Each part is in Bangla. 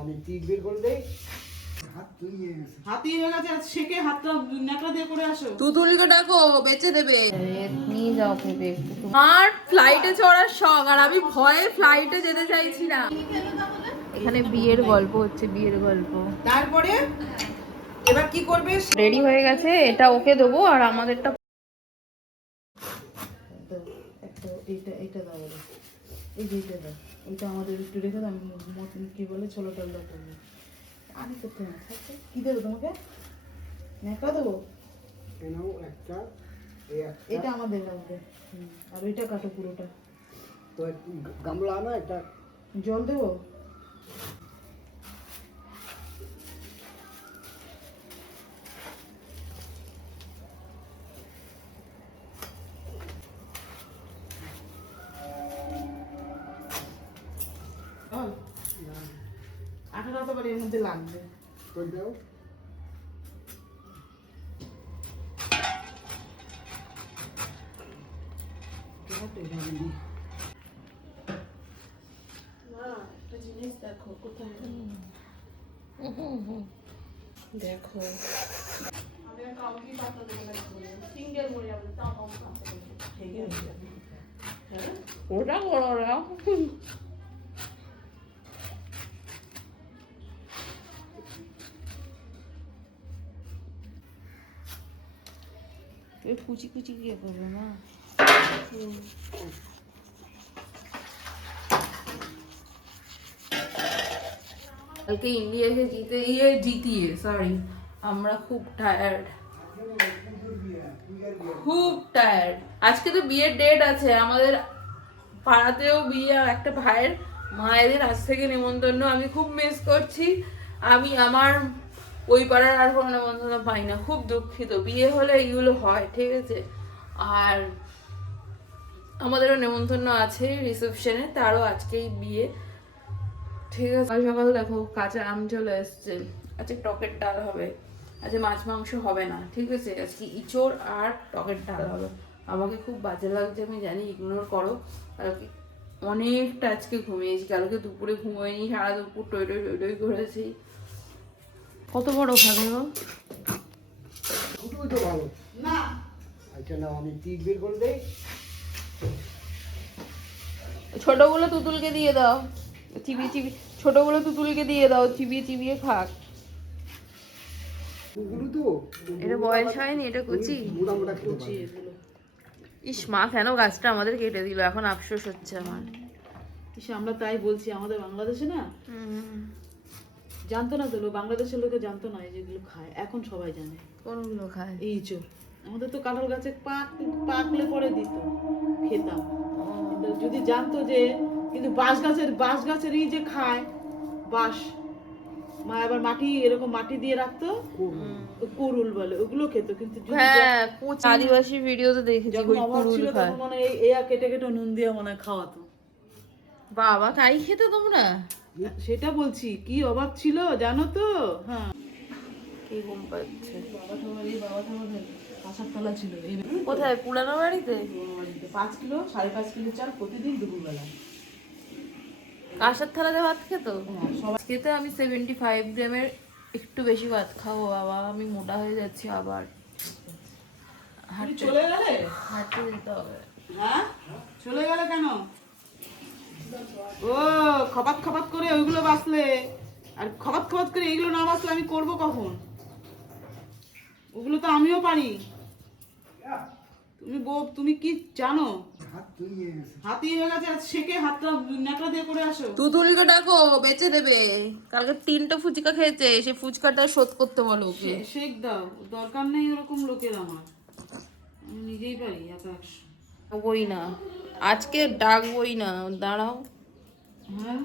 আমি টিপ বের করে দেই। হাতি হয়ে গেছে, শেখে হাতটা ন্যাকড়া দিয়ে করে আসো। তুতুলকে ডাকো, বেচে দেবে। নিয়ে যাও ভেবে। আর ফ্লাইটে চড়ার শখ, আর আমি ভয়ে ফ্লাইটে যেতে চাইছি না। এখানে বিয়ের গল্প হচ্ছে, বিয়ের গল্প। তারপরে এবার কি করবে? রেডি হয়ে গেছে, এটা ওকে দেবো আর আমাদেরটা এইটা দাও, এই যে এইটা দাও, ওইটা আমাদের একটু রেখে দাও। আমি কি বলে ছোলো টোলটা করবো। আমি করতে না থাকতে কি দেবো তোমাকে? ন্যাকড়া দেবো? এটা আমাদের লাগবে। আর ওইটা কাটো পুরোটা। তো গামলা আনো, একটা জল দেবো? আঠারো তো এর মধ্যে লাগবে। দাও। একটা জিনিস দেখো কোথায়। দেখো আমি কাউকে পাতা দেবো না, সিঙ্গেল মরে যাবে, তাও কাউকে পাতা দেবো। ঠিক আছে, হ্যাঁ ওটা করো না। কুচি কুচি গিয়ে করবো না। কালকে ইন্ডিয়াকে জিতিয়ে সরি আমরা খুব টায়ার্ড, খুব টায়ার্ড। আজকে তো বিয়ের ডেট আছে আমাদের পাড়াতেও বিয়ে, একটা ভাইয়ের মায়েদের আজ থেকে নেমন্তন্ন। আমি খুব মিস করছি। আমি আমার ওই পাড়ার আর কোনো নেমন্তন্ন পাই না, খুব দুঃখিত। বিয়ে হলে এইগুলো হয়, ঠিক আছে। আর আমাদেরও নেমন্তন্ন আছে রিসেপশনে, তারও আজকেই বিয়ে, ঠিক আছে। সকাল সকাল দেখো কাঁচা আম চলে এসছে। আজকে টকের ডাল হবে, আজকে মাছ মাংস হবে না, ঠিক আছে। আজকে ইঁচড় আর টকের ডাল হবে। আমাকে খুব বাজে লাগছে, আমি জানি, ইগনোর করো। কালকে অনেকটা আজকে ঘুমিয়েছি, কালকে দুপুরে ঘুমোয়নি, সারা দুপুর টই টই টই টই করেছি। কত বড় খাবে গো? দুটোই তো ভালো না। আচ্ছা না, আমি টিপ বের করে দেই। ছোটগুলো তুতুলকে দিয়ে দাও, চিবিয়ে চিবিয়ে। ছোটগুলো তুতুলকে দিয়ে দাও, চিবিয়ে চিবিয়ে খাক। কুকুরু তো এটা বয়স হয়নি, এটা কুচি। মোটা মোটা খেতে কুচি পারে। এগুলো। ইস মা, কেন গাছটা আমাদের কেটে দিল, এখন আফসোস হচ্ছে আমার। ইসে আমরা তাই বলছি, আমাদের বাংলাদেশে না জানতো না তো, বাংলাদেশের লোকে জানতো না এই যেগুলো খায়, এখন সবাই জানে। কোনগুলো খায়? এই চোর আমাদের তো কাঁঠাল গাছে পাকলে পরে দিত, খেতাম। কিন্তু যদি জানতো যে, কিন্তু বাঁশ গাছেরই যে খায় বাঁশ, মা আবার মাটি এরকম মাটি দিয়ে রাখতো, কুরুল বলে, ওগুলো খেত। কিন্তু যদি হ্যাঁ, আদিবাসী ভিডিওতে দেখেছি যখন ওই অভাব কুড়ুল ছিল খায়। তখন মানে এয়া কেটে কেটে নুন দিয়ে মনে হয় খাওয়াতো। বাবা, তাই খেতে তোমরা? সেটা বলছি, কি অভাব ছিল জানো তো। হ্যাঁ, কি ঘুম পাচ্ছে? বাবা ঠাকুরের কাঁসার তলা ছিল এই কোথায়? পুরানো বাড়িতে? 5 কিলো 5.5 কিলো চাল প্রতিদিন দুপুরবেলা। কাঁসার থালাতে ভাত খেত? সবাই খেতে আমি 75 গ্রামের একটু বেশি ভাত খাবো। বাবা, আমি মোটা হয়ে যাচ্ছি আবার। তুমি চলে গেলে? হাঁটতে যেতে হবে। হ্যাঁ, চলে গেলে কেন? ও খপাত খপাত করে ওইগুলো বাসলে, আর খপাত খপাত করে এইগুলো না বাসলে আমি করব কখন? ওগুলো তো আমিও পারি। তুমি কি জানো? হাতি হয়ে গেছে, শেখে হাতটা ন্যাকড়া দিয়ে করে আসো। তুতুলকে ডাকো, বেচে দেবে। কালকে 3টা ফুচকা খেয়েছে, সে ফুচকাটা শোধ করতে বলো ওকে। শেখ দাও, দরকার নেই ওরকম লোকের আমার, আমি নিজেই পারি একা। ডাকবই না আজকে, ডাকবই না, দাঁড়াও। হ্যাঁ,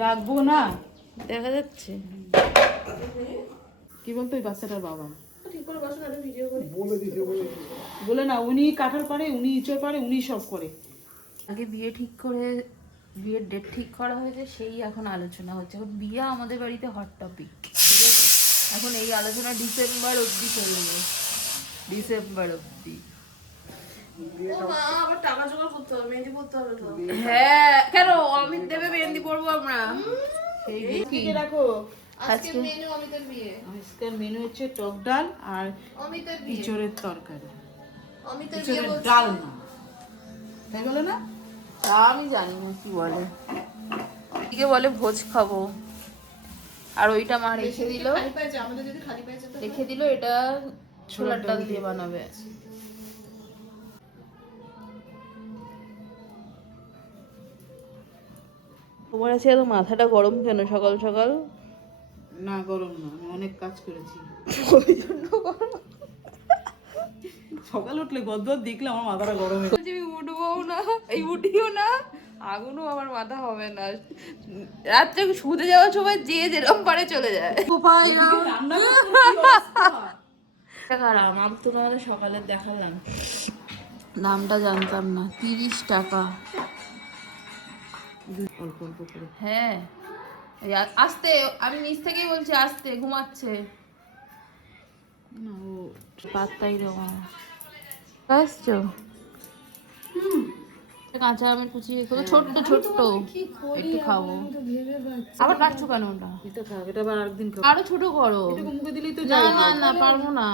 ডাকবো না। দেখা যাচ্ছে কি বলতো ওই বাচ্চাটার বাবা? বলে দিতে বলে বলে না, উনি কাঁঠাল পারে, উনি ইঁচড় পারে, উনি সব করে। আগে বিয়ের ডেট ঠিক করা হয়েছে, সেই এখন আলোচনা হচ্ছে। এখন বিয়ে আমাদের বাড়িতে হট টপিক, ঠিক আছে। এখন এই আলোচনা ডিসেম্বর অবধি চলবে, ডিসেম্বর অবধি। আবার টাকা জোগাড় করতে হবে, মেহেন্দি পড়তে হবে তো। হ্যাঁ, কেন অমিত দেবে মেহেন্দি পড়বো আমরা? সেই টিকে রাখো। আজকে মেনু অমিতের বিয়ে। আজকের মেনু হচ্ছে টক ডাল আর অমিতের বিয়ে। ইঁচড়ের তরকারি। অমিতের বিয়ে ইঁচড়ের বলছি। ডাল না, তাই বলে না? তা আমি জানি না কি বলে। এদিকে বলে ভোজ খাবো। আর ওইটা মা রেখে দিল। খালি পেয়েছে, আমাদের যদি খালি পেয়েছে তো রেখে দিল, এটা ছোলার ডাল দিয়ে বানাবে। তোমার আছে এত মাথাটা গরম কেন সকাল সকাল? না গরম না, আমি অনেক কাজ করেছি। ওই জন্য গরম। সকাল উঠলে গদ্দর দেখলে আমার মাথাটা গরম হয়ে বলছি আমি উঠবো না, এই উঠিও না, আগুনও আমার মাথা হবে না। রাত্রে শুতে যাওয়ার সময় যে যেরকম পারে চলে যায়। রান্না করতে কি অবস্থা? খারাপ, আমি তো তোমাদের সকালে দেখালাম, দামটা জানতাম না, 30 টাকা। অল্প অল্প করে। হ্যাঁ এই আস্তে, আমি নিচ থেকেই বলছি আস্তে, ঘুমাচ্ছে। না ও পাত্তাই দাও না। আসছো? কাঁচা আমের কুচি ছোট্ট ছোট্ট একটু খাবো। আবার কাটছো কেন ওটা? এটা খাও, এটা আবার আরেকদিন খাবো। আরো ছোট করো। এটুকু মুখে দিলেই তো না যায়। না না, পারবো না।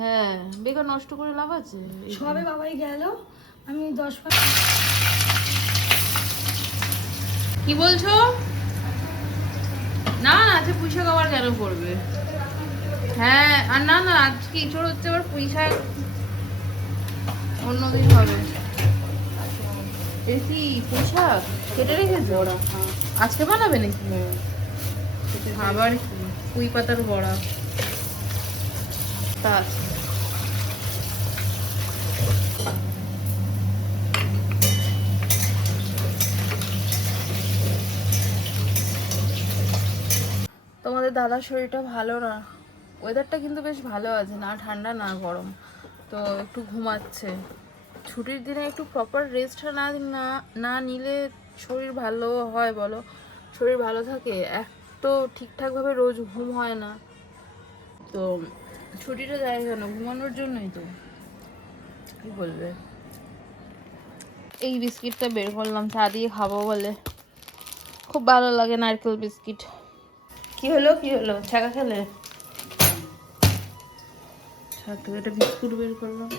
হ্যাঁ, বেকার নষ্ট করে লাভ আছে? সবে বাবাই গেল, আমি 10 কি বলছো? না না, আজকে পুঁই শাক আবার কেন করবে? হ্যাঁ, আর না না, আজকে ইঁচড় হচ্ছে, আবার পুঁই শাক অন্যদিন হবে। এই কি পুঁই শাক কেটে রেখেছো? আজকে বানাবে নাকি? আবার কি পুঁই পাতার বড়া? তা আছে। তোমাদের দাদার শরীরটা ভালো না। ওয়েদারটা কিন্তু বেশ ভালো আছে, না ঠান্ডা না গরম, তো একটু ঘুমাচ্ছে। ছুটির দিনে একটু প্রপার রেস্টটা না না নিলে শরীর ভালো হয় বলো? শরীর ভালো থাকে? এক তো ঠিকঠাকভাবে রোজ ঘুম হয় না, তো ছুটিটা দেয় কেন? ঘুমানোর জন্যই তো। কি বলবে? এই বিস্কিটটা বের করলাম, চা দিয়ে খাবো বলে, খুব ভালো লাগে নারকেল বিস্কিট। কি হলো কি হলো, ছাকা খেলে? তো এটা বিস্কুট বের করলাম।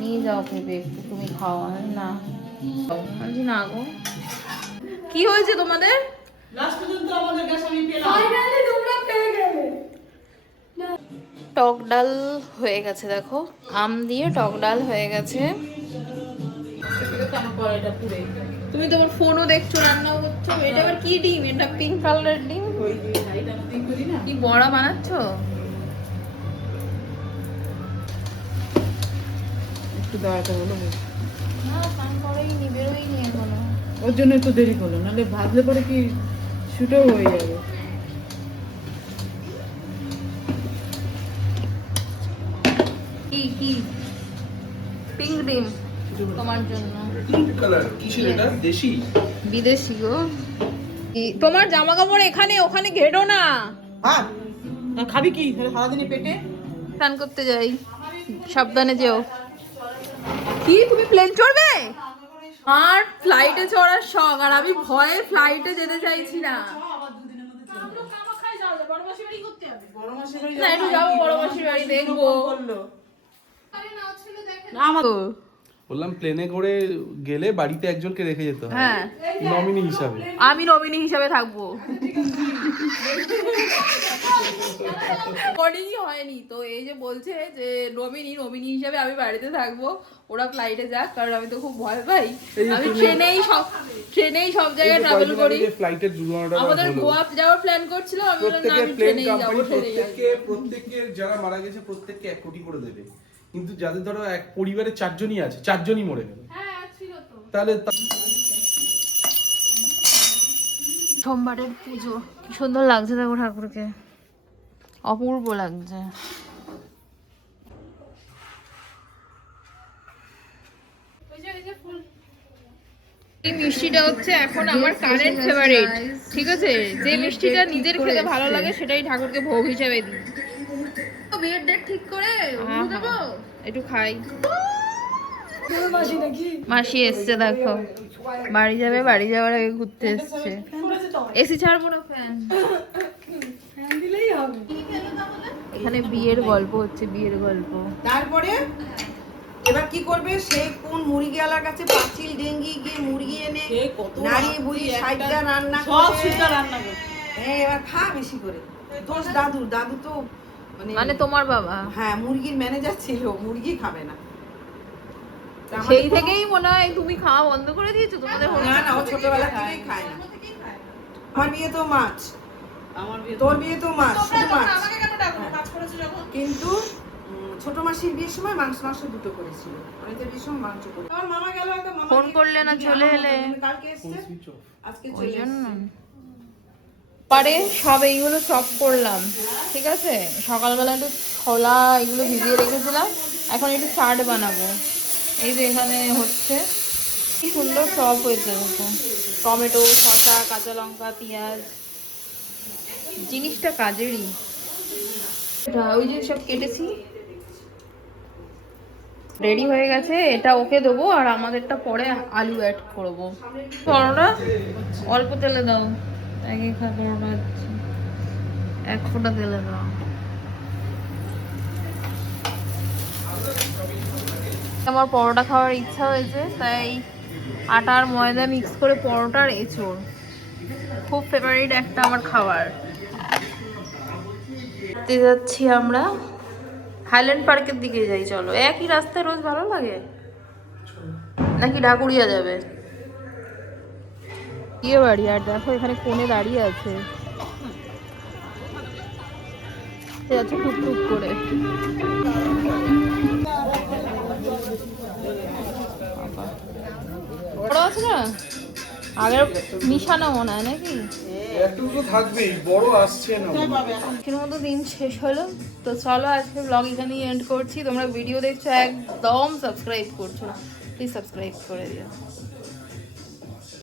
নিয়ে যাও ভেবে একটু, তুমি খাও। আমি না, আমি না গো। কি হয়েছে তোমাদের? লাস্ট পর্যন্ত আমাদের গ্যাস আমি পেলাম। ফাইনালি তোমরা পেয়ে গেলে। টক ডাল হয়ে গেছে, দেখো আম দিয়ে টক ডাল হয়ে গেছে। কড়াইটা পুড়ে তুমি তোমার ফোনও দেখছো, রান্নাও করছো। এটা আবার কি ডিম? এটা পিঙ্ক কালারের ডিম। ওই যে সাইড আমি ঠিক করি না, কি বড়া বানাচ্ছো? একটু দাঁড়াতে বলো। না, স্নান করেই নি, বেরোই নি এখনো। ওর জন্য একটু দেরি করলো, নাহলে ভাজলে পরে কি শুটেও হয়ে যাবে। কি কি পিঙ্ক ডিম তোমার জন্য? পিঙ্ক কালার কিসের এটা? দেশি? বিদেশি গো। তোমার জামা কাপড় এখানে ওখানে ঘেরো না। ভাত খাবি কি সারাদিনে পেটে? স্নান করতে যাই, সাবধানে যেও। কি তুমি প্লেন চড়বে? আর ফ্লাইটে চড়ার শখ, আর আমি ভয়ে ফ্লাইটে যেতে চাইছি না। বড় মাসের বাড়ি না, একটু যাবো বড় মাসির বাড়ি, দেখবো। না আমার বললাম প্লেনে করে গেলে বাড়িতে একজনকে রেখে যেতে হয় হ্যাঁ, নমিনি হিসাবে। আমি নমিনি হিসাবে থাকবো। রেকর্ডিংই হয়নি তো, এই যে বলছে যে নমিনি হিসাবে আমি বাড়িতে থাকবো, ওরা ফ্লাইটে যাক, কারণ আমি তো খুব ভয় পাই। আমি ট্রেনেই সব জায়গায় ট্রাভেল করি। ফ্লাইটের দুর্ঘটনাটা আমাদের হলো গোয়া যাওয়ার প্ল্যান করছিল, আমি বললাম না, প্রত্যেকের আমি প্লেন ট্রেনেই যাবো, কোম্পানি ট্রেনেই যাবো। প্রত্যেকের যারা মারা গেছে প্রত্যেককে 1 কোটি করে দেবে, কিন্তু যাদের ধরো এক পরিবারে 4 জনই আছে, 4 জনই মরে গেল, তাহলে সোমবারের পুজো কি সুন্দর লাগছে, দেখো ঠাকুরকে, অপূর্ব লাগছে। এই মিষ্টিটা হচ্ছে এখন আমার কারেন্ট ফেভারিট, ঠিক আছে? যে মিষ্টিটা নিজের খেতে ভালো লাগে সেটাই ঠাকুরকে ভোগ হিসেবে দিই। বিয়ের ডেট ঠিক করে দেবো, একটু খাই। তোর মাসি নাকি? মাসি এসছে দেখো, বাড়ি যাবে, বাড়ি যাওয়ার আগে ঘুরতে এসছে। এসি ছাড়বো না, ফ্যান ফ্যান দিলেই হবে। এখানে বিয়ের গল্প হচ্ছে, বিয়ের গল্প। তারপরে এবার কি করবে, সে কোন মুরগিওয়ালার কাছে পাঁচিল ডেঙ্গি গিয়ে মুরগি এনে সে কত নাড়িয়ে বুড়িয়ে সাইডটা রান্না সব করে। সিদ্ধা রান্না করছে। হ্যাঁ, এবার খা বেশি করে। দোষ দাদু, দাদু তো মানে তোমার বাবা হ্যাঁ মুরগির ম্যানেজার ছিল, মুরগি খাবে না। তা আমাদের সেই তো- থেকেই মনে হয় তুমি খাওয়া বন্ধ করে দিয়েছো তোমাদের না না, ও ছোটবেলা থেকেই খায় না। আমার বিয়ে তো মাছ, আমার বিয়ে তোর বিয়ে তো মাছ, শুধু মাছ। আমাকে কেন ডাকো? কাজ করেছো যখন। কিন্তু ছোট মাসির বিয়ের সময় মাংস দুটো করেছিল, অনেকটা বিয়ের সময় মাংস করে। আমার মামা গেল, একটা মামা ফোন গিয়ে- করলে না, চলে এলে। কালকে এসছে, আজকে ওই চলে জন্য এসছে। পারে সব এইগুলো চপ করলাম, ঠিক আছে। সকালবেলা একটু ছোলা এগুলো ভিজিয়ে রেখেছিলাম, এখন একটু চাট বানাবো। এই যে এখানে হচ্ছে, কি সুন্দর চপ হয়েছে দেখো, টমেটো, শসা, কাঁচা লঙ্কা, পেঁয়াজ, জিনিসটা কাজেরই। এটা ওই যে সব কেটেছি, রেডি হয়ে গেছে। এটা ওকে দেবো, আর আমাদেরটা পরে আলু অ্যাড করবো। পরোটা অল্প তেলে দাও, একই খা পরোটা হচ্ছে, এক ফোঁটা তেলে দাও। আমার পরোটা খাওয়ার ইচ্ছা হয়েছে, তাই আটা আর ময়দা মিক্স করে পরোটার এঁচোড়, খুব ফেভারিট একটা আমার খাবার। যাচ্ছি আমরা হাইল্যান্ড পার্কের দিকে, যাই চলো। একই রাস্তায় রোজ ভালো লাগে নাকি ঢাকুরিয়া যাবে? বিয়ে বাড়ি, আর দেখো এখানে কোণে দাঁড়িয়ে আছে, যাচ্ছে টুকটুক করে। বড় আছে না, আগের মিশানো মনে হয় নাকি? একটু তো থাকবেই, বড় আসছে না। আজকের মতো দিন শেষ হলো, তো চলো আজকে ব্লগ এখানেই এন্ড করছি। তোমরা ভিডিও দেখছো একদম সাবস্ক্রাইব করছো না, প্লিজ সাবস্ক্রাইব করে দিও।